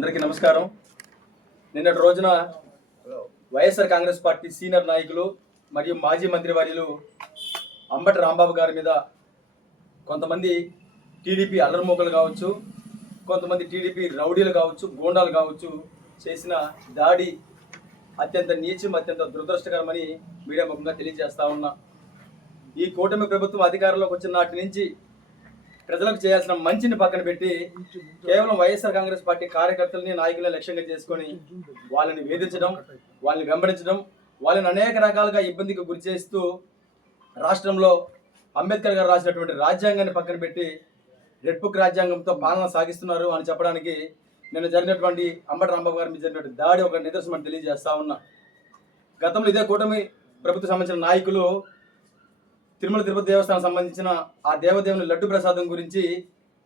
అందరికీ నమస్కారం. నిన్నటి రోజున వైఎస్ఆర్ కాంగ్రెస్ పార్టీ సీనియర్ నాయకులు మరియు మాజీ మంత్రివర్యులు అంబటి రాంబాబు గారి మీద కొంతమంది టీడీపీ అల్లరిమూకలు కావచ్చు కొంతమంది టీడీపీ రౌడీలు కావచ్చు గూండాలు కావచ్చు చేసిన దాడి అత్యంత నీచం అత్యంత దురదృష్టకరమని మీడియా ముఖంగా తెలియజేస్తా ఉన్నా. ఈ కూటమి ప్రభుత్వం అధికారంలోకి వచ్చిన నాటి నుంచి ప్రజలకు చేయాల్సిన మంచిని పక్కన పెట్టి కేవలం వైఎస్ఆర్ కాంగ్రెస్ పార్టీ కార్యకర్తల్ని నాయకులను లక్ష్యంగా చేసుకొని వాళ్ళని వేధించడం వాళ్ళని వెంబడించడం వాళ్ళని అనేక రకాలుగా ఇబ్బందికి గురి చేస్తూ రాష్ట్రంలో అంబేద్కర్ గారు రాసినటువంటి రాజ్యాంగాన్ని పక్కన పెట్టి రెడ్ బుక్ రాజ్యాంగంతో పాలన సాగిస్తున్నారు అని చెప్పడానికి నిన్న జరిగినటువంటి అంబటి రాంబాబు గారి మీద జరిగినటువంటి దాడి ఒక నిదర్శనం తెలియజేస్తా ఉన్నా. గతంలో ఇదే కూటమి ప్రభుత్వ సంబంధించిన నాయకులు తిరుమల తిరుపతి దేవస్థానం సంబంధించిన ఆ దేవదేవుని లడ్డు ప్రసాదం గురించి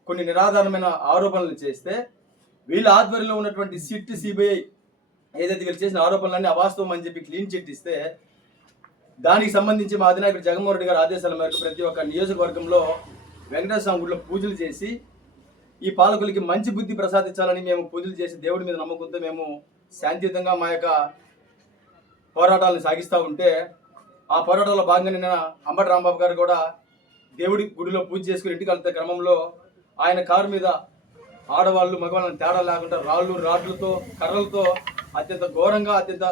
కొన్ని నిరాధారమైన ఆరోపణలు చేస్తే వీళ్ళ ఆధ్వర్యంలో ఉన్నటువంటి సిట్ సిబిఐ ఏదైతే వీళ్ళు చేసిన ఆరోపణలన్నీ అవాస్తవం అని చెప్పి క్లీన్ చిట్ ఇస్తే దానికి సంబంధించి మా అధినాయకుడు జగన్మోహన్ రెడ్డి గారి ఆదేశాల మేరకు ప్రతి ఒక్క నియోజకవర్గంలో వెంకటేశ్వర స్వామి గుడిలో పూజలు చేసి ఈ పాలకులకి మంచి బుద్ధి ప్రసాదించాలని మేము పూజలు చేసి దేవుడి మీద నమ్మకంతో మేము శాంతియుతంగా మా యొక్క పోరాటాలను సాగిస్తూ ఉంటే ఆ పోరాటంలో భాగంగా నిన్న అంబటి రాంబాబు గారు కూడా దేవుడి గుడిలో పూజ చేసుకుని ఇంటికి వెళ్తే క్రమంలో ఆయన కారు మీద ఆడవాళ్ళు మగవాళ్ళని తేడా లేకుండా రాళ్ళు రాడ్లతో కర్రలతో అత్యంత ఘోరంగా అత్యంత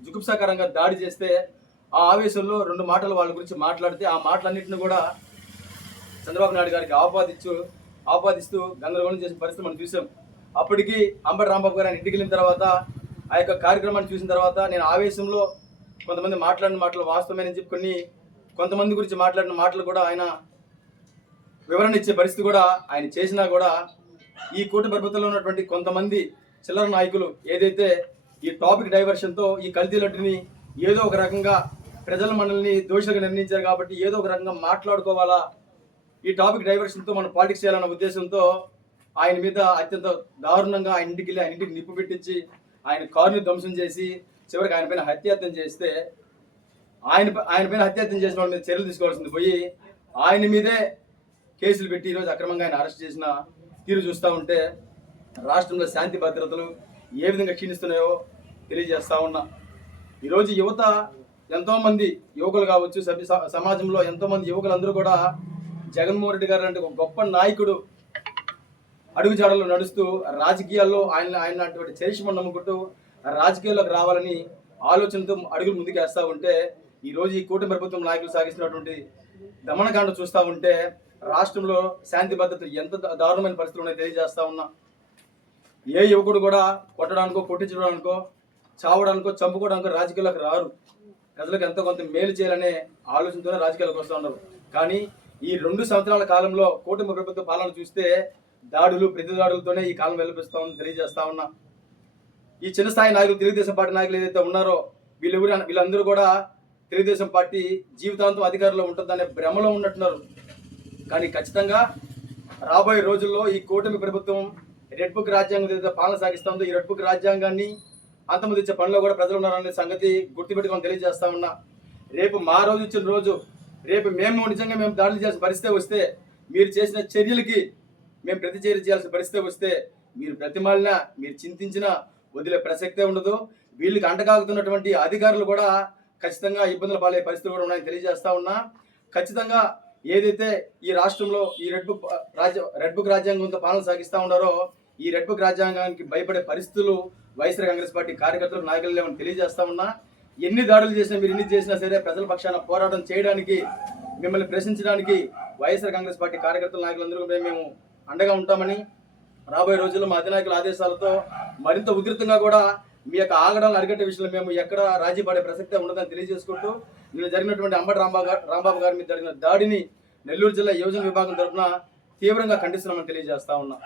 జుగుప్సాకరంగా దాడి చేస్తే ఆ ఆవేశంలో రెండు మాటలు వాళ్ళ గురించి మాట్లాడితే ఆ మాటలన్నింటిని కూడా చంద్రబాబు నాయుడు గారికి ఆపాదించు ఆపాదిస్తూ గందరగోళం చేసిన పరిస్థితి మనం చూసాం. అప్పటికి అంబటి రాంబాబు గారు ఆయన ఇంటికి వెళ్ళిన తర్వాత ఆ యొక్క కార్యక్రమాన్ని చూసిన తర్వాత నేను ఆవేశంలో కొంతమంది మాట్లాడిన మాటలు వాస్తవమని చెప్పి కొన్ని కొంతమంది గురించి మాట్లాడిన మాటలు కూడా ఆయన వివరణ ఇచ్చే పరిస్థితి కూడా ఆయన చేసినా కూడా ఈ కూటమి ప్రభుత్వంలో ఉన్నటువంటి కొంతమంది చిల్లర నాయకులు ఏదైతే ఈ టాపిక్ డైవర్షన్తో ఈ కల్తీ లడ్డుని ఏదో ఒక రకంగా ప్రజల మనల్ని దోషులుగా నిర్ణయించారు కాబట్టి ఏదో ఒక రకంగా మాట్లాడుకోవాలా? ఈ టాపిక్ డైవర్షన్తో మనం పాలిటిక్స్ చేయాలన్న ఉద్దేశంతో ఆయన మీద అత్యంత దారుణంగా ఆయన ఇంటికి వెళ్ళి ఆయన ఇంటికి నిప్పు పెట్టించి ఆయన కారుని ధ్వంసం చేసి చివరికి ఆయన పైన హత్యాయత్నం చేస్తే ఆయన ఆయన పైన హత్యాయత్నం చేసిన వాళ్ళ మీద చర్యలు తీసుకోవాల్సింది పోయి ఆయన మీదే కేసులు పెట్టి ఈరోజు అక్రమంగా ఆయన అరెస్ట్ చేసిన తీరు చూస్తూ ఉంటే రాష్ట్రంలో శాంతి భద్రతలు ఏ విధంగా క్షీణిస్తున్నాయో తెలియజేస్తూ ఉన్నా. ఈరోజు యువత ఎంతోమంది యువకులు కావచ్చు సభ్య స- సమాజంలో ఎంతోమంది యువకులందరూ కూడా జగన్మోహన్ రెడ్డి గారు లాంటి ఒక గొప్ప నాయకుడు అడుగుజాడల్లో నడుస్తూ రాజకీయాల్లో ఆయన ఆయన అటువంటి చరిష్మను నమ్ముకుంటూ రాజకీయాల్లోకి రావాలని ఆలోచనతో అడుగులు ముందుకేస్తూ ఉంటే ఈరోజు ఈ కూటమి ప్రభుత్వం నాయకులు సాగిస్తున్నటువంటి దమనకాండ చూస్తూ ఉంటే రాష్ట్రంలో శాంతి భద్రతలు ఎంత దారుణమైన పరిస్థితులు ఉన్నాయో తెలియజేస్తా ఉన్నా. ఏ యువకుడు కూడా కొట్టడానికో కొట్టించడానికో చావడానికో చంపుకోవడానికో రాజకీయాల్లోకి రారు. ప్రజలకు ఎంతో కొంత మేలు చేయాలనే ఆలోచనతోనే రాజకీయాలకు వస్తూ ఉన్నారు. కానీ ఈ రెండు సంవత్సరాల కాలంలో కూటమి ప్రభుత్వ పాలన చూస్తే దాడులు ప్రతి దాడులతోనే ఈ కాలం వెలిపిస్తామని ఉందని తెలియజేస్తా ఉన్నా. ఈ చిన్న స్థాయి నాయకులు తెలుగుదేశం పార్టీ నాయకులు ఏదైతే ఉన్నారో వీళ్ళెవరు వీళ్ళందరూ కూడా తెలుగుదేశం పార్టీ జీవితాంతం అధికారంలో ఉంటుందనే భ్రమలో ఉన్నట్టున్నారు. కానీ ఖచ్చితంగా రాబోయే రోజుల్లో ఈ కూటమి ప్రభుత్వం రెడ్ బుక్ రాజ్యాంగం ఏదైతే పాలన సాగిస్తుందో ఈ రెడ్ బుక్ రాజ్యాంగాన్ని అంతమందించే పనిలో కూడా ప్రజలు ఉన్నారనే సంగతి గుర్తుపెట్టుకొని తెలియజేస్తా ఉన్నా. రేపు మా రోజు ఇచ్చిన రోజు రేపు మేము నిజంగా మేము దాడులు చేయాల్సిన పరిస్థితి వస్తే మీరు చేసిన చర్యలకి మేము ప్రతిచర్య చేయాల్సిన పరిస్థితి వస్తే మీరు ప్రతిమాలినా మీరు చింతించినా వదిలే ప్రసక్తే ఉండదు. వీళ్ళకి అంటగాగుతున్నటువంటి అధికారులు కూడా ఖచ్చితంగా ఇబ్బందులు పాలే పరిస్థితులు కూడా ఉన్నాయని తెలియజేస్తా ఉన్నా. ఖచ్చితంగా ఏదైతే ఈ రాష్ట్రంలో ఈ రెడ్ బుక్ రాజ్య రెడ్ బుక్ రాజ్యాంగంతో పాలన సాగిస్తూ ఉన్నారో ఈ రెడ్ బుక్ రాజ్యాంగానికి భయపడే పరిస్థితులు వైఎస్ఆర్ కాంగ్రెస్ పార్టీ కార్యకర్తలు నాయకులు లేవని తెలియజేస్తా ఉన్నా. ఎన్ని దాడులు చేసినా మీరు ఎన్ని చేసినా సరే ప్రజల పక్షాన పోరాటం చేయడానికి మిమ్మల్ని ప్రశ్నించడానికి వైఎస్ఆర్ కాంగ్రెస్ పార్టీ కార్యకర్తల నాయకులందరూ మేము అండగా ఉంటామని రాబోయే రోజుల్లో మా అధినాయకుల ఆదేశాలతో మరింత ఉధృతంగా కూడా మీ యొక్క ఆగడాలను అరికట్టే విషయంలో మేము ఎక్కడ రాజీ పడే ప్రసక్తే ఉండదని తెలియజేసుకుంటూ నిన్న జరిగినటువంటి అంబటి రాంబాబు గారు రాంబాబు గారి మీద జరిగిన దాడిని నెల్లూరు జిల్లా యువజన విభాగం తరఫున తీవ్రంగా ఖండిస్తున్నామని తెలియజేస్తా ఉన్నా.